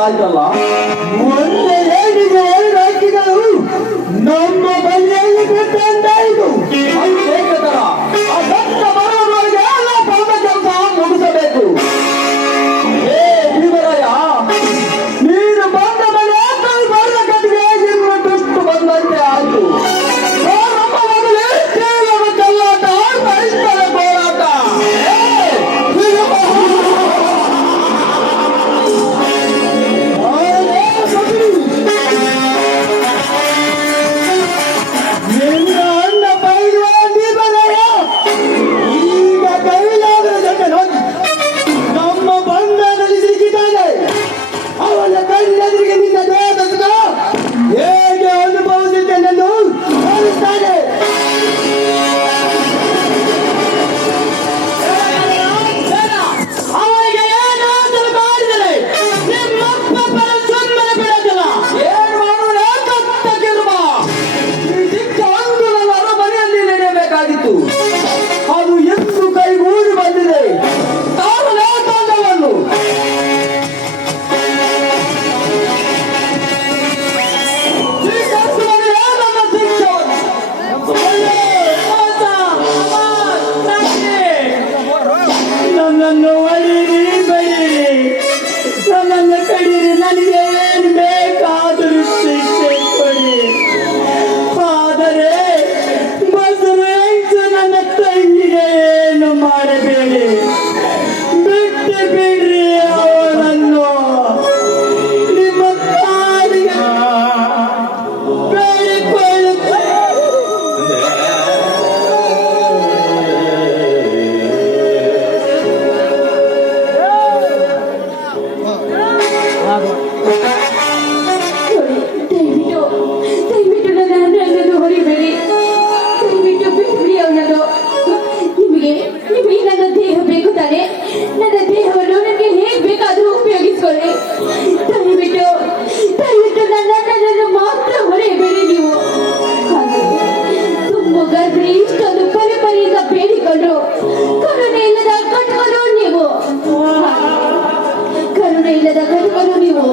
ಆಯ್ತಲ್ಲ. ಒಂದೇ ಏಟಿಗೆ 2 ಹಕ್ಕಿಗಳು ನಮ್ಮ ಬಳಿಯಲ್ಲಿ ಬಿಟ್ಟಂತಾಯಿತು. ಅದನ್ನ ಬರೋವರೆಗೆ ಎಲ್ಲ ಬಂದ ಕೆಲಸ ಮುಗಿಸಬೇಕು. ಏ ಭೀಮರಾಯ, ನೀನು ಬಂದ ಮೇಲೆ ಬರದ ಕಟ್ಟಿಗೆ ಇನ್ನು ಬಿಟ್ಟು ಬಂದಂತೆ ಆಯ್ತು. ನಮ್ಮ ಮೊದಲೇ ಕೇವಲ ಚೆಲ್ಲಾಟ ಬೈತಲೆ ಹೋರಾಟ. ನಿನ್ನ ಅಣ್ಣ ಪೈಲ್ವಾನ್ ಭೀಮರಾಯ ಈಗ ಕೈಲಾಗದ ಜೊತೆ ನೋಡಿ ನಮ್ಮ ಬಂಧದಲ್ಲಿ ಸಿಕ್ಕಿದ್ದಾನೆ. ಅವನ ಕಣ್ಣೆದುರಿಗೆ ನಿನ್ನ ದೇಹದ ಸುಖ ಹೇಗೆ ಅನುಭವಿಸುತ್ತೇನೆಂದು ಹೇಳುತ್ತಾನೆ. ಅವನಿಗೆ ಏನಾದರೂ ಮಾಡಿದರೆ ನಿಮ್ಮಪ್ಪ ಸುಮ್ಮನೆ ಬಿಡೋದಿಲ್ಲ. ಏನು ಮಾಡುವ ಕತ್ತಗಿರುವ ಈ ಚಿಕ್ಕ ಒಂದು ನನ್ನ ಅರಮನೆಯಲ್ಲಿ ನಡೆಯಬೇಕಾಗಿತ್ತು. ಅದು ಎಂದು ಕೈಗೂಡಿ ಬಂದಿದೆ. ತಾವಲೇ ತಂಡವನ್ನು ಸ್ವೀಕರಿಸುವವರೇ ನನ್ನ ಶಿಕ್ಷೆಯನ್ನು. ನನ್ನನ್ನು ಹೊಡೀರಿ ಬೈರಿ, ನನ್ನನ್ನು ಕಡೀರಿ, ನನಗೆ ಏನು ಬೇಕಾದರೂ ಶಿಕ್ಷೆ ಕೊಡಿ. ಆದರೆ ಮೊದಲು ಹೆಂಚು ನನ್ನ ತಂಗಿಗೆ ಏನು ಮಾಡಬೇಡಿ, ಬಿಟ್ಟು ಬಿಡ್ರಿ ಅವನನ್ನು. ನಿಮ್ಮ ಕಾಲಿಗೆ ಬೇಡಿಕೊಳ್ಳುತ್ತೇನೆ. ದಯವಿಟ್ಟು ನನ್ನನ್ನು ಹೊರಿಬೇಡಿ. ದಯವಿಟ್ಟು ಬಿಟ್ಬಿಡಿ ಅವನನ್ನು. ನಿಮಗೆ ನನ್ನ ದೇಹ ಬೇಕು ತಾನೆ? ನನ್ನ ದೇಹವನ್ನು ನನಗೆ ಹೇಗೆ ಬೇಕಾದರೂ ಉಪಯೋಗಿಸಿಕೊಳ್ಳಿ. ದಯವಿಟ್ಟು ದಯವಿಟ್ಟು ನನ್ನನ್ನು ಮಾತ್ರ ಹೊರೆಯಬೇಡಿ ನೀವು. ತುಂಬ ಗರ್ಭಿಣಿ ಇಷ್ಟೊಂದು ಪರಿಪರಿಯಿಂದ ಬೇಡಿಕೊಂಡ್ರು ಕರುಣೆ ಇಲ್ಲದ ಕಟ್ಕೊಂಡು ನೀವು. ಕರುಣೆ ಇಲ್ಲದ ಕಟ್ಕೊಂಡು ನೀವು